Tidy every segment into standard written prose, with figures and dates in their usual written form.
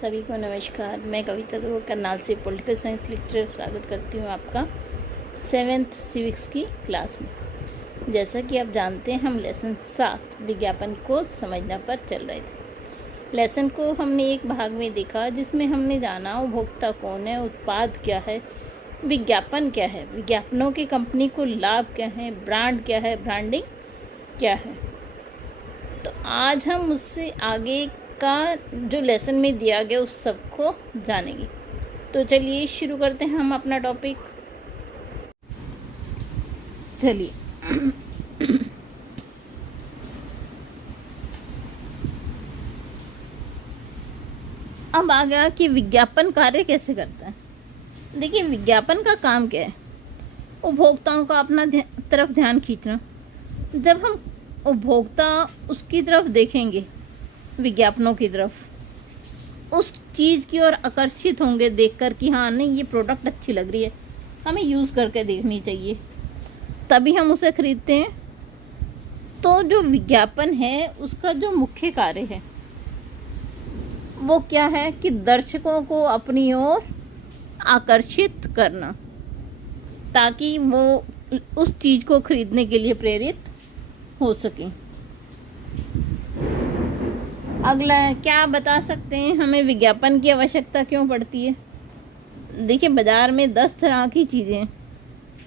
सभी को नमस्कार। मैं कविता दो करनाल से पॉलिटिकल साइंस लेक्चर स्वागत करती हूँ आपका 7th सिविक्स की क्लास में। जैसा कि आप जानते हैं, हम लेसन 7 विज्ञापन को समझना पर चल रहे थे। लेसन को हमने एक भाग में देखा जिसमें हमने जाना उपभोक्ता कौन है, उत्पाद क्या है, विज्ञापन क्या है, विज्ञापनों की कंपनी को लाभ क्या है, ब्रांड क्या है, ब्रांडिंग क्या है। तो आज हम उससे आगे का जो लेसन में दिया गया उस सब को जानेंगे। तो चलिए शुरू करते हैं हम अपना टॉपिक। चलिए अब आ गया कि विज्ञापन कार्य कैसे करता है। देखिए, विज्ञापन का काम क्या है? उपभोक्ताओं का अपना तरफ ध्यान खींचना। जब हम उपभोक्ता उसकी तरफ देखेंगे, विज्ञापनों की तरफ, उस चीज़ की ओर आकर्षित होंगे देखकर कि हाँ नहीं, ये प्रोडक्ट अच्छी लग रही है, हमें यूज़ करके देखनी चाहिए, तभी हम उसे खरीदते हैं। तो जो विज्ञापन है उसका जो मुख्य कार्य है वो क्या है कि दर्शकों को अपनी ओर आकर्षित करना, ताकि वो उस चीज़ को खरीदने के लिए प्रेरित हो सकें। अगला क्या बता सकते हैं, हमें विज्ञापन की आवश्यकता क्यों पड़ती है? देखिए, बाज़ार में 10 तरह की चीज़ें हैं,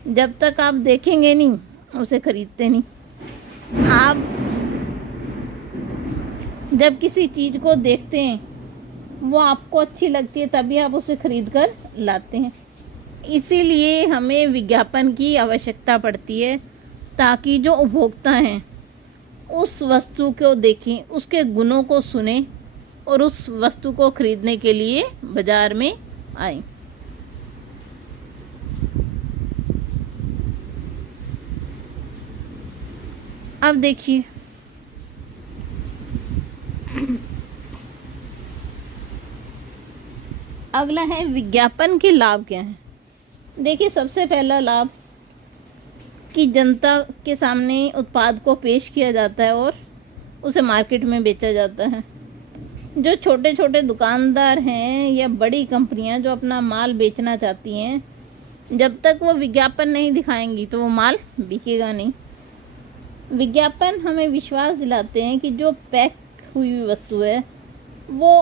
जब तक आप देखेंगे नहीं उसे खरीदते नहीं। आप जब किसी चीज़ को देखते हैं, वो आपको अच्छी लगती है, तभी आप उसे खरीद कर लाते हैं। इसीलिए हमें विज्ञापन की आवश्यकता पड़ती है, ताकि जो उपभोक्ता हैं उस वस्तु को देखें, उसके गुणों को सुने और उस वस्तु को खरीदने के लिए बाजार में आए। अब देखिए, अगला है विज्ञापन के लाभ क्या हैं। देखिए, सबसे पहला लाभ कि जनता के सामने उत्पाद को पेश किया जाता है और उसे मार्केट में बेचा जाता है। जो छोटे छोटे दुकानदार हैं या बड़ी कंपनियां जो अपना माल बेचना चाहती हैं, जब तक वो विज्ञापन नहीं दिखाएंगी तो वो माल बिकेगा नहीं। विज्ञापन हमें विश्वास दिलाते हैं कि जो पैक हुई वस्तु है वो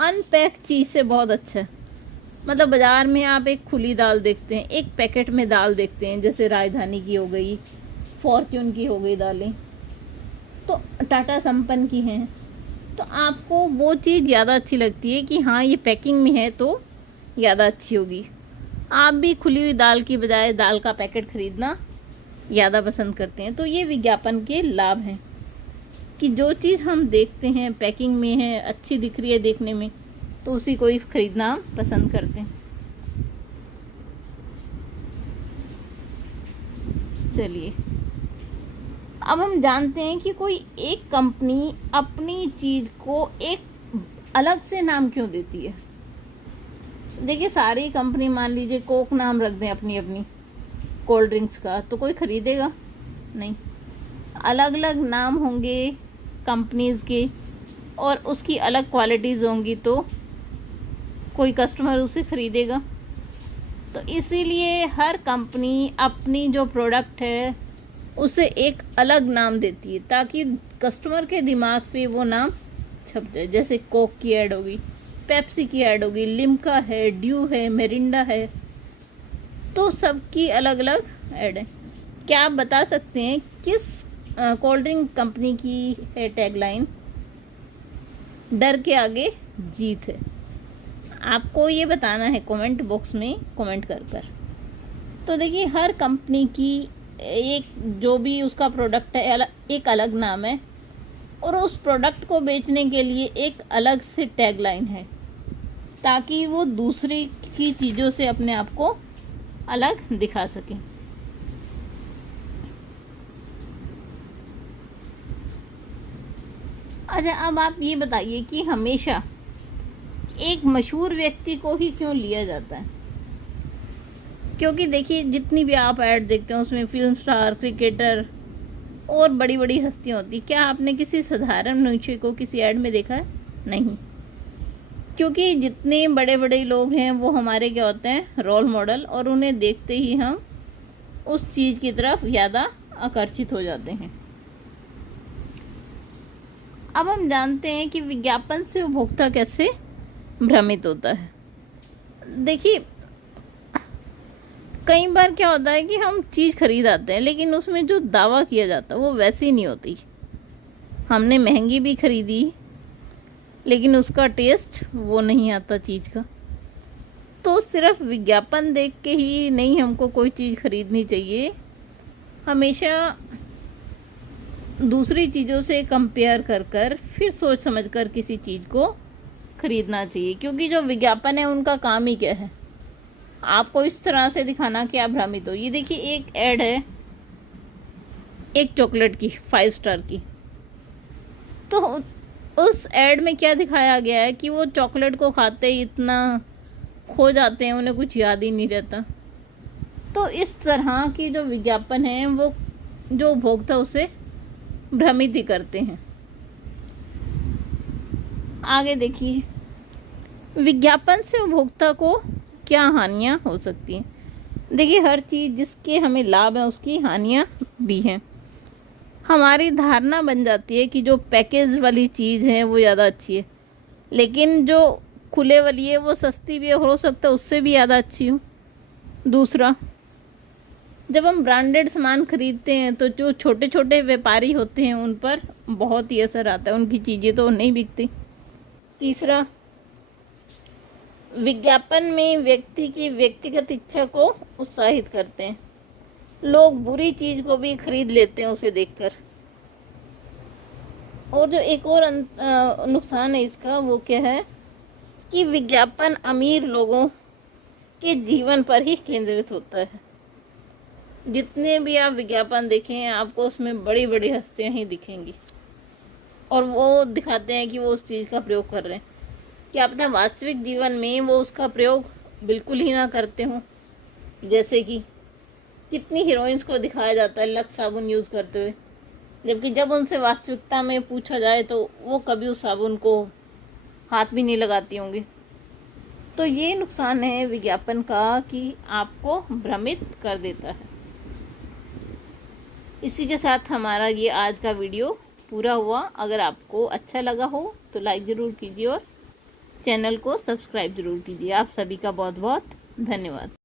अनपैक चीज़ से बहुत अच्छा है। मतलब बाज़ार में आप एक खुली दाल देखते हैं, एक पैकेट में दाल देखते हैं, जैसे राजधानी की हो गई, फॉर्च्यून की हो गई दालें, तो टाटा संपन्न की हैं, तो आपको वो चीज़ ज़्यादा अच्छी लगती है कि हाँ ये पैकिंग में है तो ज़्यादा अच्छी होगी। आप भी खुली हुई दाल की बजाय दाल का पैकेट खरीदना ज़्यादा पसंद करते हैं। तो ये विज्ञापन के लाभ हैं कि जो चीज़ हम देखते हैं पैकिंग में है, अच्छी दिख रही है देखने में, तो उसी को ही खरीदना हम पसंद करते हैं। चलिए, अब हम जानते हैं कि कोई एक कंपनी अपनी चीज़ को एक अलग से नाम क्यों देती है। देखिए, सारी कंपनी मान लीजिए कोक नाम रख दें अपनी अपनी कोल्ड ड्रिंक्स का, तो कोई खरीदेगा नहीं। अलग अलग नाम होंगे कंपनीज़ के और उसकी अलग क्वालिटीज़ होंगी, तो कोई कस्टमर उसे खरीदेगा। तो इसीलिए हर कंपनी अपनी जो प्रोडक्ट है उसे एक अलग नाम देती है, ताकि कस्टमर के दिमाग पे वो नाम छप जाए। जैसे कोक की ऐड होगी, पेप्सी की ऐड होगी, लिम्का है, ड्यू है, मिरिंडा है, तो सबकी अलग अलग ऐड है। क्या आप बता सकते हैं किस कोल्ड ड्रिंक कंपनी की है टैगलाइन? डर के आगे जीत है। आपको ये बताना है कमेंट बॉक्स में कमेंट कर कर। तो देखिए, हर कंपनी की एक जो भी उसका प्रोडक्ट है एक अलग नाम है, और उस प्रोडक्ट को बेचने के लिए एक अलग से टैगलाइन है, ताकि वो दूसरी की चीज़ों से अपने आप को अलग दिखा सकें। अच्छा, अब आप ये बताइए कि हमेशा एक मशहूर व्यक्ति को ही क्यों लिया जाता है? क्योंकि देखिए, जितनी भी आप ऐड देखते हैं उसमें फिल्म स्टार, क्रिकेटर और बड़ी बड़ी हस्तियाँ होती। क्या आपने किसी साधारण मनुष्य को किसी ऐड में देखा है? नहीं। क्योंकि जितने बड़े बड़े लोग हैं वो हमारे क्या होते हैं, रोल मॉडल, और उन्हें देखते ही हम उस चीज़ की तरफ ज़्यादा आकर्षित हो जाते हैं। अब हम जानते हैं कि विज्ञापन से उपभोक्ता कैसे भ्रमित होता है। देखिए, कई बार क्या होता है कि हम चीज़ खरीद आते हैं, लेकिन उसमें जो दावा किया जाता है वो वैसी नहीं होती। हमने महंगी भी खरीदी, लेकिन उसका टेस्ट वो नहीं आता चीज़ का। तो सिर्फ विज्ञापन देख के ही नहीं हमको कोई चीज़ खरीदनी चाहिए, हमेशा दूसरी चीज़ों से कंपेयर कर कर फिर सोच समझ कर किसी चीज़ को खरीदना चाहिए। क्योंकि जो विज्ञापन है उनका काम ही क्या है, आपको इस तरह से दिखाना कि आप भ्रमित हो। ये देखिए, एक ऐड है एक चॉकलेट की 5 स्टार की। तो उस ऐड में क्या दिखाया गया है कि वो चॉकलेट को खाते ही इतना खो जाते हैं, उन्हें कुछ याद ही नहीं रहता। तो इस तरह की जो विज्ञापन है वो जो उपभोक्ता उसे भ्रमित ही करते हैं। आगे देखिए, विज्ञापन से उपभोक्ता को क्या हानियां हो सकती हैं। देखिए, हर चीज़ जिसके हमें लाभ है उसकी हानियां भी हैं। हमारी धारणा बन जाती है कि जो पैकेज वाली चीज़ है वो ज़्यादा अच्छी है, लेकिन जो खुले वाली है वो सस्ती भी हो सकता है उससे भी ज़्यादा अच्छी हो। दूसरा, जब हम ब्रांडेड सामान खरीदते हैं तो जो छोटे छोटे व्यापारी होते हैं उन पर बहुत ही असर आता है, उनकी चीज़ें तो नहीं बिकती। तीसरा, विज्ञापन में व्यक्ति की व्यक्तिगत इच्छा को उत्साहित करते हैं। लोग बुरी चीज़ को भी खरीद लेते हैं उसे देखकर। और जो एक और नुकसान है इसका वो क्या है कि विज्ञापन अमीर लोगों के जीवन पर ही केंद्रित होता है। जितने भी आप विज्ञापन देखें आपको उसमें बड़ी बड़ी हस्तियां ही दिखेंगी, और वो दिखाते हैं कि वो उस चीज़ का प्रयोग कर रहे हैं। कि अपने वास्तविक जीवन में वो उसका प्रयोग बिल्कुल ही ना करते हों। जैसे कि कितनी हीरोइंस को दिखाया जाता है लक्स साबुन यूज़ करते हुए, जबकि जब उनसे वास्तविकता में पूछा जाए तो वो कभी उस साबुन को हाथ भी नहीं लगाती होंगी। तो ये नुकसान है विज्ञापन का कि आपको भ्रमित कर देता है। इसी के साथ हमारा ये आज का वीडियो पूरा हुआ। अगर आपको अच्छा लगा हो तो लाइक ज़रूर कीजिए और चैनल को सब्सक्राइब ज़रूर कीजिए। आप सभी का बहुत बहुत धन्यवाद।